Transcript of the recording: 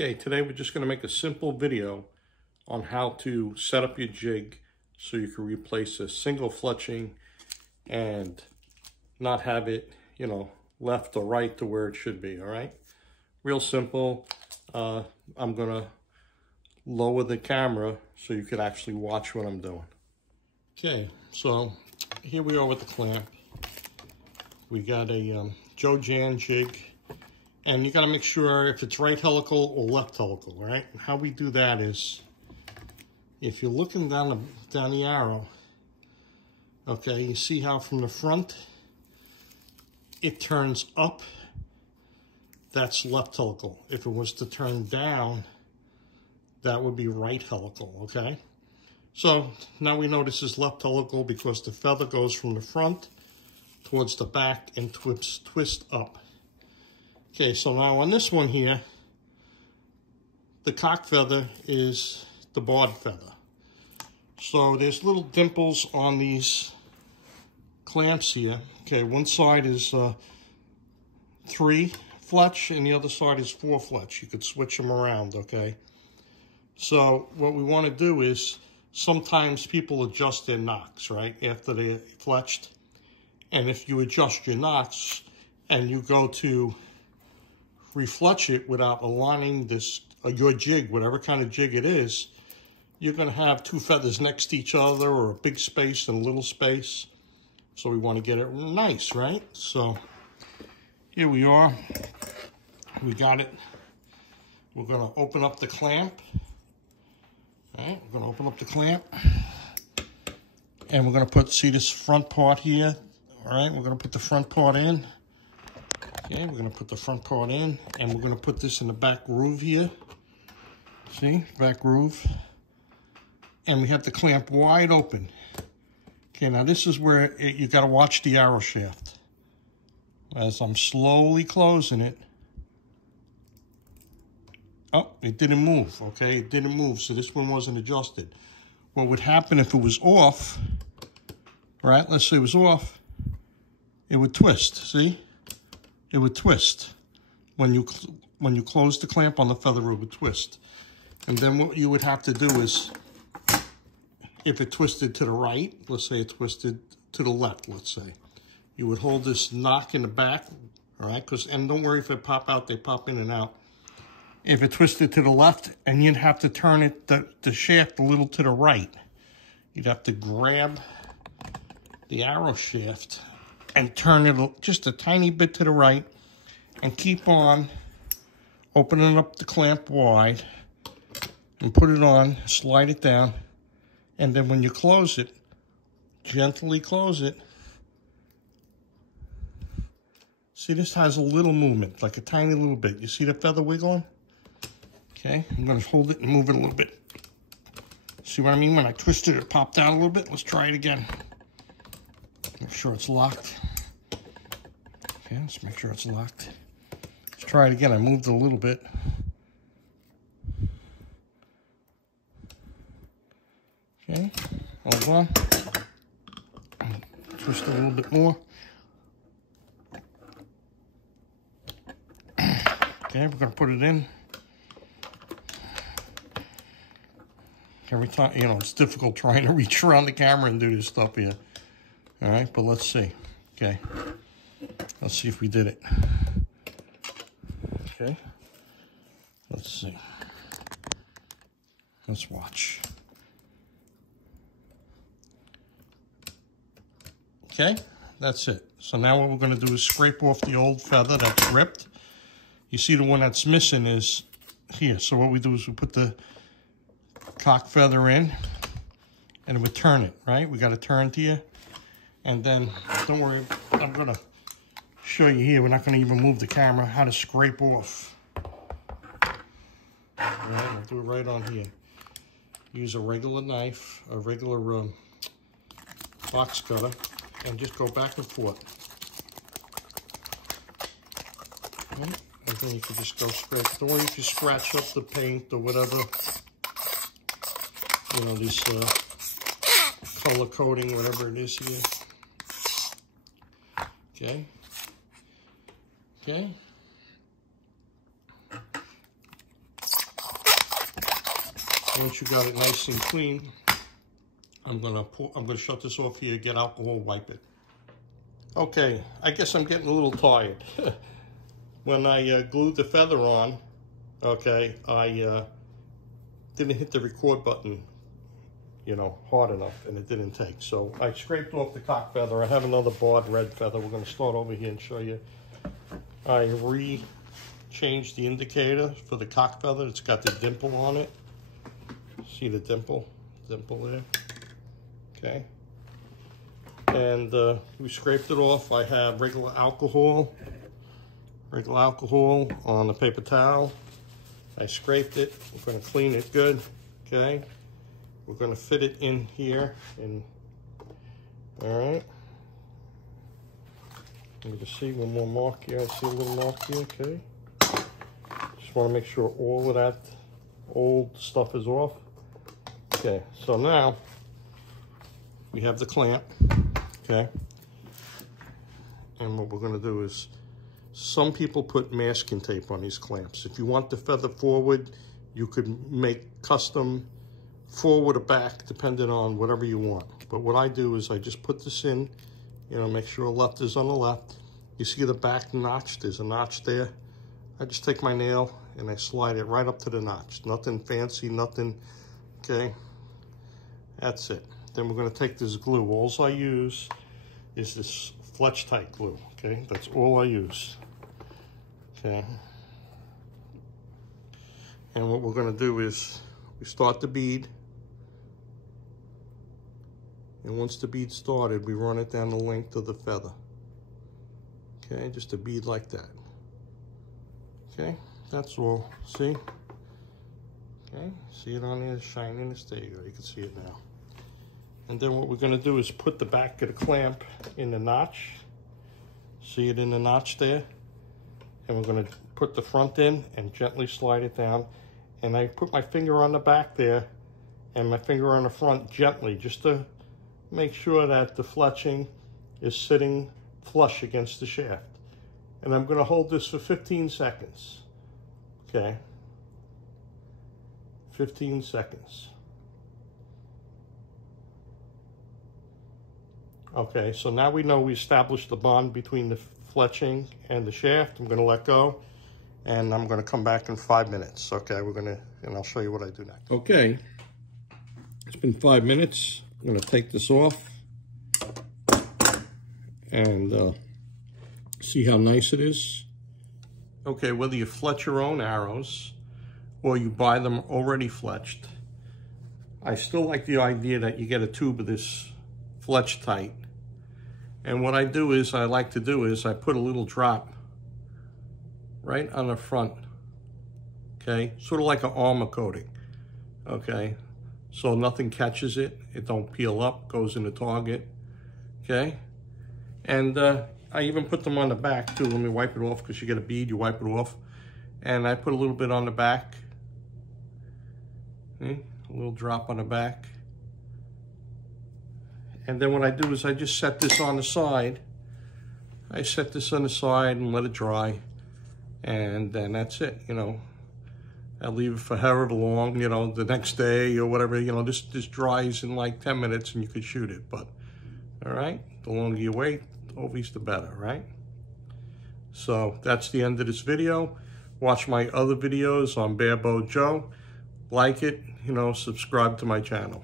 Okay, today we're just going to make a simple video on how to set up your jig so you can replace a single fletching and not have it, left or right to where it should be, all right? Real simple. I'm going to lower the camera so you can actually watch what I'm doing. Okay, so here we are with the clamp. We got a Joe Jan jig. And you got to make sure if it's right helical or left helical, right? And how we do that is, if you're looking down the arrow, okay, you see how from the front it turns up. That's left helical. If it was to turn down, that would be right helical. Okay. So now we know this is left helical because the feather goes from the front towards the back and twist up. Okay, so now on this one here, the cock feather is the barred feather. So there's little dimples on these clamps here. Okay, one side is 3 fletch and the other side is 4 fletch. You could switch them around, okay? So what we want to do is, sometimes people adjust their nocks, right, after they're fletched. And if you adjust your nocks and you go to refletch it without aligning this your jig, whatever kind of jig it is, you're going to have 2 feathers next to each other, or a big space and a little space. So we want to get it nice, right? So here we are. We got it. We're going to open up the clamp. All right, we're going to open up the clamp. And we're going to put, see this front part here? All right, we're going to put the front part in. Okay, we're going to put the front part in, and we're going to put this in the back groove here. See, back groove. And we have the clamp wide open. Okay, now this is where you got to watch the arrow shaft. As I'm slowly closing it. Oh, it didn't move, okay? It didn't move, so this one wasn't adjusted. What would happen if it was off, right? Let's say it was off, it would twist, see? It would twist. When you close the clamp on the feather, it would twist. And then what you would have to do is, if it twisted to the right, let's say it twisted to the left, let's say, you would hold this knock in the back, all right? And don't worry if they pop out, they pop in and out. If it twisted to the left, and you'd have to turn it, the shaft a little to the right. You'd have to grab the arrow shaft and turn it just a tiny bit to the right, and keep on opening up the clamp wide and put it on, slide it down, and then when you close it, gently close it. See, this has a little movement, like a tiny little bit. You see the feather wiggling? Okay, I'm going to hold it and move it a little bit. See what I mean? When I twisted it, it popped out a little bit. Let's try it again. Make sure it's locked. Okay, let's make sure it's locked. Let's try it again. I moved it a little bit. Okay, hold on. Twist it a little bit more. Okay, we're going to put it in. Every time, it's difficult trying to reach around the camera and do this stuff here. All right, but let's see. Okay, let's see if we did it. Okay, let's see. Let's watch. Okay, that's it. So now what we're going to do is scrape off the old feather that's ripped. You see the one that's missing is here. So what we do is we put the cock feather in, and we turn it, right? We got to turn to you. And then, don't worry, I'm going to show you here. We're not going to even move the camera, how to scrape off. All right, we'll do it right on here. Use a regular knife, a regular box cutter, and just go back and forth. Okay. And then you can just go scrape. Don't worry if you scratch up the paint or whatever. This color coding, whatever it is here. Okay. Okay. Once you got it nice and clean, I'm gonna shut this off here, get alcohol, wipe it. Okay, I guess I'm getting a little tired. When I glued the feather on, okay, I didn't hit the record button, you know, hard enough, and it didn't take. So I scraped off the cock feather. I have another barred red feather. We're gonna start over here and show you. I changed the indicator for the cock feather. It's got the dimple on it. See the dimple there? Okay. And we scraped it off. I have regular alcohol on a paper towel. I scraped it. We're gonna clean it good, okay? We're gonna fit it in here, all right. Let me just see one more mark here. I see a little mark here, okay. Just wanna make sure all of that old stuff is off. Okay, so now we have the clamp, okay? And what we're gonna do is, some people put masking tape on these clamps. If you want the feather forward, you could make custom forward or back, depending on whatever you want. But what I do is I just put this in, you know, make sure left is on the left. You see the back notch, there's a notch there. I just take my nail and I slide it right up to the notch. Nothing fancy, nothing, okay? That's it. Then we're gonna take this glue. All I use is this FLETCH glue, okay? That's all I use, okay? And what we're gonna do is we start the bead. And once the bead started, we run it down the length of the feather. Okay, just a bead like that. Okay, that's all, see? Okay, see it on there, shining, there you go, you can see it now. And then what we're gonna do is put the back of the clamp in the notch. See it in the notch there? And we're gonna put the front in and gently slide it down. And I put my finger on the back there and my finger on the front gently, just to make sure that the fletching is sitting flush against the shaft. And I'm gonna hold this for 15 seconds, okay? 15 seconds. Okay, so now we know we established the bond between the fletching and the shaft. I'm gonna let go, and I'm gonna come back in 5 minutes. Okay, and I'll show you what I do next. Okay, it's been 5 minutes. I'm gonna take this off and see how nice it is. Okay, whether you fletch your own arrows or you buy them already fletched, I still like the idea that you get a tube of this fletch tight. And what I like to do is I put a little drop right on the front, okay? Sort of like an armor coating, okay? So nothing catches it, it don't peel up, goes in the target, okay? And I even put them on the back too. Let me wipe it off, because you get a bead, you wipe it off. And I put a little bit on the back, okay? A little drop on the back. And then what I do is I just set this on the side. I set this on the side and let it dry. And then that's it, you know. I leave it for however long, you know, the next day or whatever, you know, this dries in like 10 minutes and you could shoot it. But, all right, the longer you wait, always the better, right? So that's the end of this video. Watch my other videos on Barebow Joe. Like it, you know, subscribe to my channel.